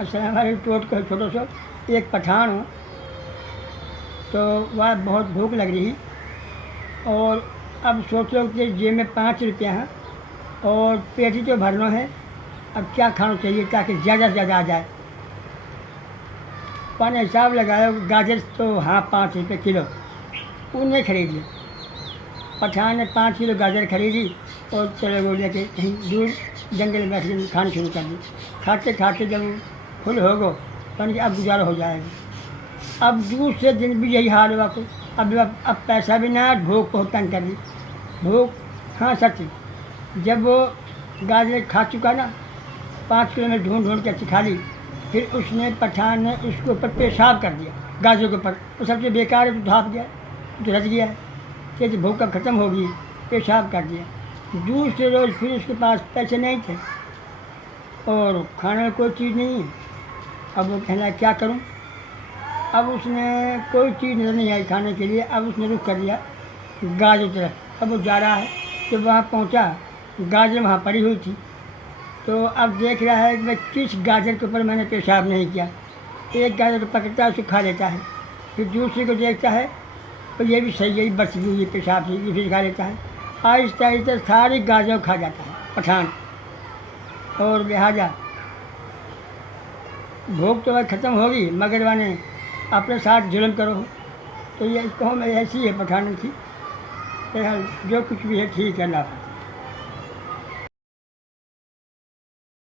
असल हमारे टोट का छोटा सा एक पठान हूँ, तो वह बहुत भूख लग रही और अब सोचो कि जेब में 5 रुपया है और पेट ही तो भरना है। अब क्या खाना चाहिए ताकि ज़्यादा से ज़्यादा आ जाए। मैंने हिसाब लगाया, गाजर तो हाँ 5 रुपये किलो, उन्हें खरीद लिया। पठान ने 5 किलो गाजर खरीदी और चले गए लेके कहीं दूर जंगल में बैठ के खाना शुरू कर दी। खाते खाते जब फुल हो गो तो कि अब गुजारा हो जाएगा। अब दूसरे दिन भी यही हाल हुआ को। अब पैसा भी ना, भूख बहुत तंग कर दी। भूख, हाँ सच, जब वो गाजर खा चुका ना, 5 किलो में ढूंढ ढूंढ के अच्छी खा ली, फिर उसने पठान ने उसके ऊपर पेशाब कर दिया गाजर के ऊपर। वो सबसे बेकार है, तो ढाप गया, तो रच गया कि भूख अब ख़त्म होगी, पेशाब कर दिया। दूसरे रोज़ फिर उसके पास पैसे नहीं थे और खाने में कोई चीज़ नहीं है। अब वो कहना क्या करूं। अब उसने कोई चीज़ नज़र नहीं आई खाने के लिए। अब उसने रुख कर दिया गाजर तरफ। अब वो जा रहा है, जब वहाँ पहुँचा गाजर वहाँ पड़ी हुई थी, तो अब देख रहा है कि किस गाजर के ऊपर मैंने पेशाब नहीं किया। एक गाजर को पकड़ता है, उसको खा लेता है, फिर दूसरे को देखता है तो ये भी सही, यही बच गई ये पेशाब से, ये फिर खा लेता है। आहिस्ता आहिस्ता सारी गाजर खा जाता है पठान। और लिहाजा भूख तो ख़त्म होगी, मगर वाने अपने साथ जुल्म करो। तो ये कहो मैं ऐसी है पठानों की। जो कुछ भी है ठीक है, अल्लाह।